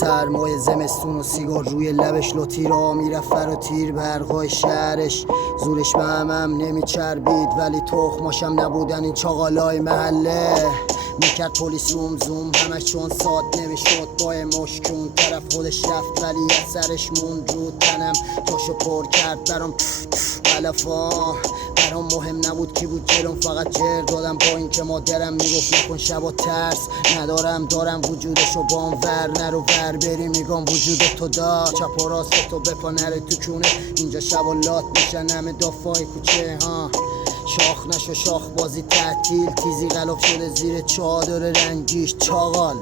سرمای زمستون و سیگار روی لبش، لطی را میرفت و تیر برقای شهرش. زورش به همم نمیچربید ولی تخماشم نبودن این چاقالای محله. میکرد پلیس روم زوم همش چون ساد نمیشد با مشکون طرف خودش رفت ولی سرش موند رو تنم. تاشو پر کرد برام علفا. برام مهم نبود کی بود جلوم، فقط جر دادم با این که مادرم میگفت نکن شبا ترس ندارم. دارم وجودشو بام ور نرو ور بری میگم وجود تو دا. چپ و راست تو بپا نره تو کونه، اینجا شبا لات میشن همه دافای کوچه ها. شاخ نشو شاخ بازی تعطیل، تیزی غلاف شده زیر چادر رنگیش چاقال.